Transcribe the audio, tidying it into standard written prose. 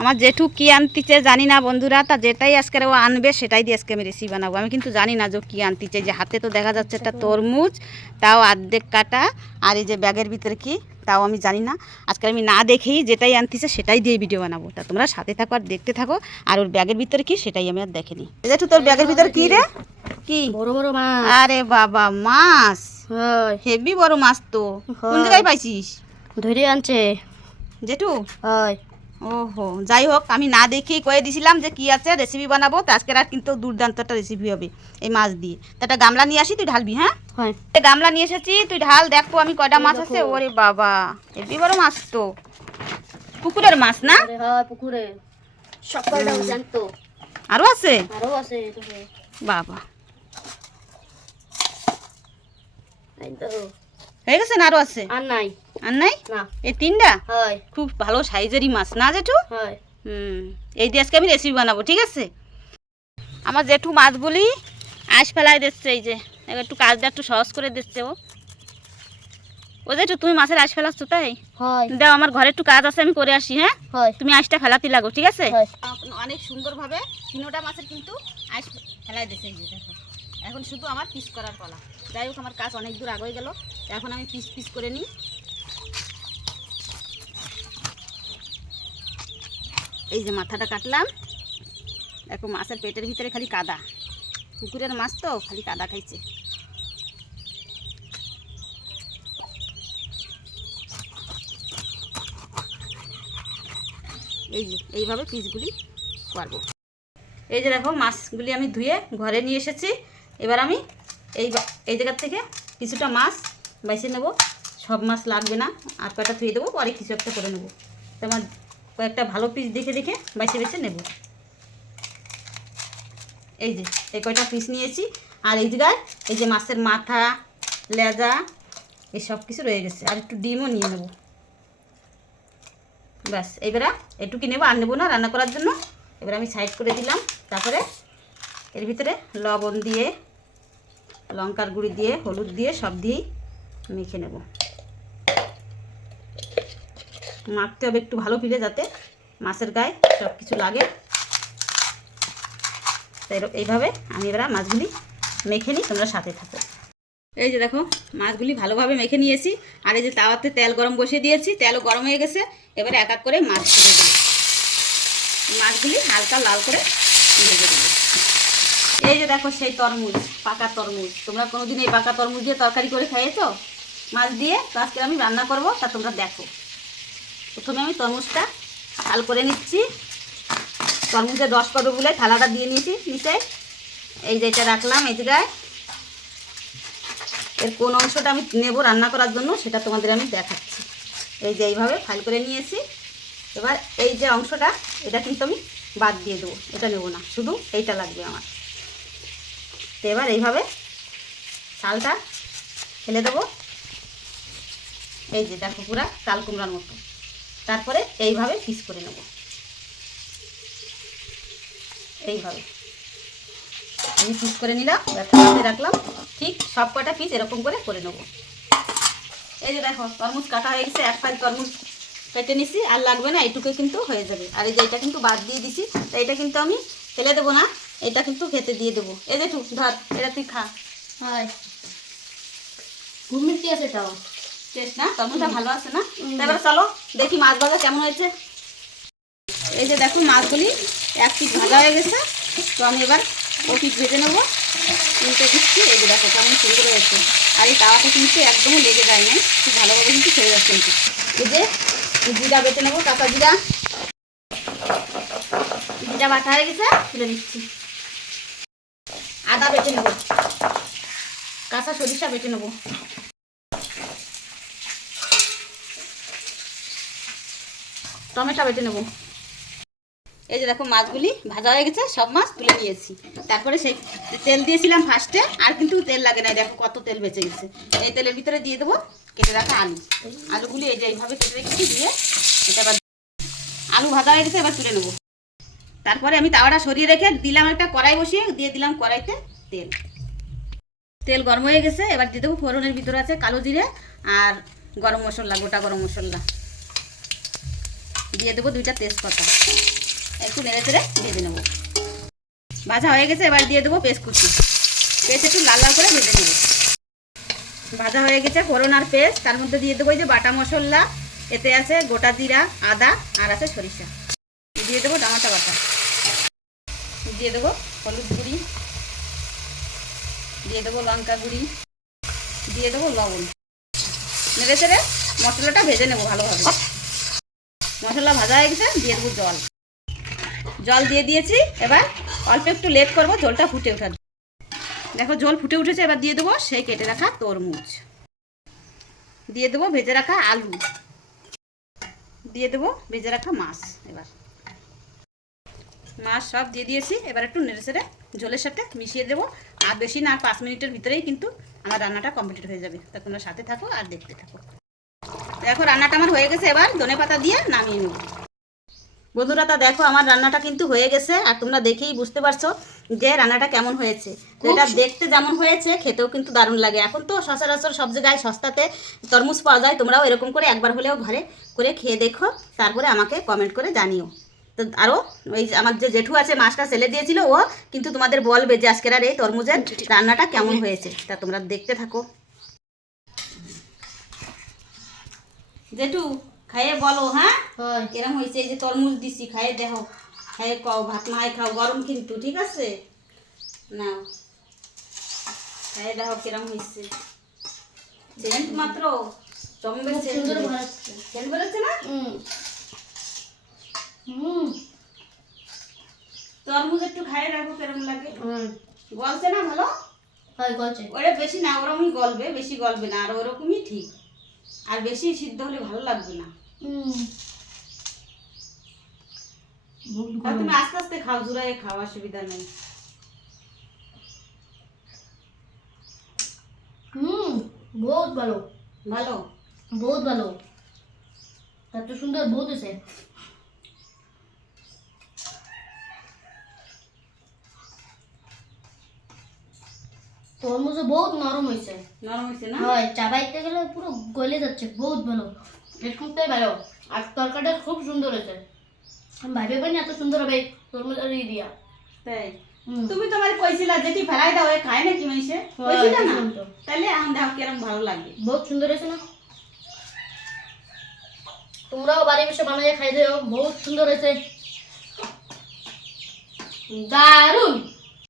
আমার জেঠু কি আনতিছে জানি না বন্ধুরা, তা যেটাই আজকে ও আনবে সেটাই দিয়ে আজকে আমি রেসিপি বানাবো। আমি কিন্তু জানি না যে কি আনতিছে, যে হাতে তো দেখা যাচ্ছে একটা তরমুজ, তাও অর্ধেক কাটা, আর এই যে ব্যাগের ভিতরে কি তাও আমি জানি না। আজকে আমি না দেখেই যেটাই আনতিছে সেটাই দিয়ে ভিডিও বানাবো। তা তোমরা সাথে থাকো আর দেখতে থাকো, আর ওর ব্যাগের ভিতরে কি সেটাই আমি আর দেখে নিই। জেঠু তোর ব্যাগের ভিতরে কি রে? কি বড় বড় মাছ? আরে বাবা মাছ, হয় হেভি বড় মাছ তো। কোন জায়গায় পাইছিস? ধরে আনছে জেঠু? হয়। ওহো, যাই হোক, আমি না দেখেই কয়ে দিছিলাম যে কি আছে রেসিপি বানাবো। তো আজকের আর কিন্তু দুর্দান্ত একটা রেসিপি হবে এই মাছ দিয়ে। তো একটা গামলা নিয়ে আসি, তুই ঢালবি। হ্যাঁ হয় গামলা নিয়ে এসেছি, তুই ঢাল। দেখো আমি কয়টা মাছ আছে। ওরে বাবা, হেবি বড় মাছ তো, পুকুরের মাছ না? হয় পুকুরে সব কয়টা জানতো। আরো আছে? আরো আছে বাবা, এই তো হয়ে গেছে না? আরো আছে? আর নাই। আর নাই? না এই তিনটা হয় খুব ভালো সাইজেরই মাছ না জেঠু? হয়। এই দিয়ে আজকে আমি রেসিপি বানাবো, ঠিক আছে? আমার জেঠু মাছগুলি আঁশ ফেলাই দিচ্ছে, এই যে একটু কাজটা একটু সহজ করে দিচ্ছে ও। ও জেঠু, তুমি মাছের আঁশ ফেলাচ্ছ তাই? হয় দাও, আমার ঘরে একটু কাজ আছে, আমি করে আসি। হ্যাঁ হয় তুমি আঁশটা ফেলাতে লাগো, ঠিক আছে? হয়। অনেক সুন্দরভাবে তিনোটা মাছের কিন্তু আঁশ ফেলাই দিচ্ছে, এই যে দেখো। এখন শুধু আমার পিস করার পালা। যাই হোক, আমার কাজ অনেক দূর আগে গেল, এখন আমি পিস পিস করে নিই। এই যে মাথাটা কাটলাম। দেখো মাছের পেটের ভিতরে খালি কাদা, পুকুরের মাছ তো খালি কাদা খাইছে। এই যে এইভাবে পিসগুলি করবো। এই যে দেখো মাছগুলি আমি ধুয়ে ঘরে নিয়ে এসেছি। এবার আমি এই জায়গার থেকে কিছুটা মাছ বাইছে নেব। সব মাছ লাগবে না, আর কয়টা ধুয়ে দেবো, পরে কিছু একটা করে নেবো। তো আমার কয়েকটা ভালো পিস দেখে দেখে বাইছে বেছে নেব। এই যে এই কয়টা পিস নিয়েছি, আর এই জায়গায় এই যে মাছের মাথা, লেজা, এই সব কিছু রয়ে গেছে। আর একটু ডিমও নিয়ে নেব। ব্যাস, এবারে এটুকু নেবো, আর নেবো না রান্না করার জন্য। এবার আমি সাইড করে দিলাম। তারপরে এর ভিতরে লবণ দিয়ে, লঙ্কার গুঁড়ি দিয়ে, হলুদ দিয়ে, সব দিয়েই মেখে নেব। মাখতে হবে একটু ভালো ফিরে, যাতে মাছের গায়ে সব কিছু লাগে। তাই এইভাবে আমি এবার মাছগুলি মেখে নিই, তোমরা সাথে থাকো। এই যে দেখো মাছগুলি ভালোভাবে মেখে নিয়েছি। আর এই যে তাওয়াতে তেল গরম বসিয়ে দিয়েছি, তেলও গরম হয়ে গেছে। এবারে এক এক করে মাছ ছেড়ে দিই। মাছগুলি হালকা লাল করে ভেজে দিই। এই যে দেখো সেই তরমুজ, পাকা তরমুজ। তোমরা কোনোদিন এই পাকা তরমুজ দিয়ে তরকারি করে খেয়েছো মাছ দিয়ে? তো আজকে আমি রান্না করব, তা তোমরা দেখো। প্রথমে আমি তরমুজটা হাল করে নিচ্ছি। তরমুজের রস করবো বলে থালাটা দিয়ে নিয়েছি নিচে। এই যে এটা রাখলাম এই জায়গায়। এর কোন অংশটা আমি নেব রান্না করার জন্য সেটা তোমাদের আমি দেখাচ্ছি। এই যে এইভাবে ফাইল করে নিয়েছি। এবার এই যে অংশটা, এটা কিন্তু আমি বাদ দিয়ে দেবো, এটা নেব না, শুধু এইটা লাগবে আমার। তো এবার এইভাবে ছালটা ফেলে দেবো। এই যে দেখো পুরা চাল কুমড়ার মতো। তারপরে এইভাবে পিস করে নেব। এইভাবে আমি পিস করে নিলাম, থালাতে রাখলাম। ঠিক সব কটা পিস এরকম করে নেব। এই যে দেখো তরমুজ কাটা হয়ে গেছে, এক ফাইল তরমুজ কেটে নিছি, আর লাগবে না, এইটুকু কিন্তু হয়ে যাবে। আর এই যে এটা কিন্তু বাদ দিয়ে দিছি, তো এটা কিন্তু আমি ফেলে দেবো না, এটা কিন্তু খেতে দিয়ে দেবো। এই যে ধর, এটা তুই খা। হয় ঘুমিয়ে আছে তাও টেস্ট না, তরমুজটা ভালো আছে না? এবারে চলো দেখি মাছ ভাজা কেমন হয়েছে। এই যে দেখো মাছগুলি এক পিস ভাজা হয়ে গেছে। তো আমি এবার ও পিস ভেজে নেবো, উল্টে দিচ্ছি। এই যে দেখো কেমন সুন্দর হয়েছে। আর এই তাওয়াটা কিন্তু একদমই লেগে যায় না, খুব ভালোভাবে কিন্তু ছেড়ে যাচ্ছে। এই যে জিরা বেটে নেবো, কাঁচা জিরা। জিরা বাটা হয়ে গেছে, তুলে নিচ্ছি। আদা বেটে নেবো, কাঁচা সরিষা বেটে নেবো, টমেটো বেটে নেবো। এই যে দেখো মাছগুলি ভাজা হয়ে গেছে, সব মাছ তুলে নিয়েছি। তারপরে সেই তেল দিয়েছিলাম ফার্স্টে, আর কিন্তু তেল লাগে না। দেখো কত তেল বেঁচে গেছে। এই তেলের ভিতরে দিয়ে দেবো কেটে রাখা আলু। আলুগুলি এই যে এইভাবে কেটে রেখেছি, দিয়ে এটা এবার আলু ভাজা হয়ে গেছে, এবার তুলে নেবো। তারপরে আমি তাওয়াটা সরিয়ে রেখে দিলাম একটা কড়াই বসিয়ে, দিয়ে দিলাম কড়াইতে তেল। তেল গরম হয়ে গেছে, এবার দিয়ে দেবো ফোড়নের ভিতরে আছে কালো জিরে আর গরম মশলা, গোটা গরম মশলা। দিয়ে দেবো 2টা তেজপাতা, একটু নেড়ে চেড়ে ভেজে নেবো। ভাজা হয়ে গেছে, এবার দিয়ে দেবো পেঁয়াজ কুচি, পেঁয়াজ একটু লাল লাল করে ভেজে নেবো। ভাজা হয়ে গেছে ফোড়ন আর পেস্ট, তার মধ্যে দিয়ে দেবো এই যে বাটা মশলা, এতে আছে গোটা জিরা, আদা আর আছে সরিষা। দিয়ে দেবো টমেটো বাটা, দিয়ে দেবো হলুদ গুঁড়ি, দিয়ে দেবো লঙ্কা গুঁড়ি, দিয়ে দেবো লবণ। নেড়ে চেড়ে মশলাটা ভেজে নেবো ভালোভাবে। মশলা ভাজা হয়ে গেছে, দিয়ে দেবো জল, জল দিয়ে দিয়েছি। এবার অল্প একটু লেট করবো ঝোলটা ফুটে ওঠার। দেখো ঝোল ফুটে উঠেছে, এবার দিয়ে দেবো সেই কেটে রাখা তরমুজ, দিয়ে দেবো ভেজে রাখা আলু, দিয়ে দেবো ভেজে রাখা মাছ। এবার মাছ সব দিয়ে দিয়েছি, এবার একটু নেড়ে চেড়ে ঝোলের সাথে মিশিয়ে দেবো। আর বেশি না, 5 মিনিটের ভিতরেই কিন্তু আমার রান্নাটা কমপ্লিট হয়ে যাবে। তা তোমরা সাথে থাকো আর দেখতে থাকো। দেখো রান্নাটা আমার হয়ে গেছে, এবার ধনেপাতা দিয়ে নামিয়ে নেব। বন্ধুরা তা দেখো আমার রান্নাটা কিন্তু হয়ে গেছে, আর তোমরা দেখেই বুঝতে পারছো যে রান্নাটা কেমন হয়েছে। তো এটা দেখতে যেমন হয়েছে খেতেও কিন্তু দারুণ লাগে। এখন তো সচরাচর সব জায়গায় সস্তাতে তরমুজ পাওয়া যায়, তোমরাও এরকম করে একবার হলেও ঘরে করে খেয়ে দেখো, তারপরে আমাকে কমেন্ট করে জানিও। তো আরও ওই আমার যে জেঠু আছে মাছটা ছেলে দিয়েছিল, ও কিন্তু তোমাদের বলবে যে আজকের আর এই তরমুজের রান্নাটা কেমন হয়েছে। তা তোমরা দেখতে থাকো। জেঠু খাইয়ে বলো, হ্যাঁ কিরম হয়েছে। এই যে তরমুজ দিছি, খাইয়ে দেখো, খাইয়ে খাও, ভাত মাই খাও, গরম কিন্তু, ঠিক আছে? নাও খাইয়ে দেখো কিরম হয়েছে। সেন্ট মাত্র টমেটো সেন্ট বেরোচ্ছে না? তরমুজ একটু খাইয়ে দেখো কিরম লাগে। গলছে না ভালো? ওরা বেশি না, ওরকমই গলবে, বেশি গলবে না, আর ওরকমই ঠিক। আর বেশি সিদ্ধ হলে ভালো লাগবে না। তুমি আস্তে আস্তে খাও, জুড়াই খাও, অসুবিধা নেই। বহুত ভালো, ভালো, বহুত ভালো, এত সুন্দর বহুত হয়েছে। তরমুজ বহুত নরম হয়েছে। নরম হয়েছে না? হয়, চাবাইতে গেলে পুরো গলে যাচ্ছে, বহুত ভালো, এরকমটাই ভালো। আর তরকারিটা খুব সুন্দর হয়েছে, আমি ভাবি পাইনি এত সুন্দর হবে তরমুজ আর ই দিয়া। তাই তুমি তো আমার কইছিলা যেটি ফেলাই দাও, এ খায় নাকি মাইসে? কইছিলা না? তাহলে এখন দেখো কিরম ভালো লাগে। বহুত সুন্দর হয়েছে না? তোমরাও বাড়ি বসে বানিয়ে খাই দিও, বহুত সুন্দর হয়েছে, দারুণ।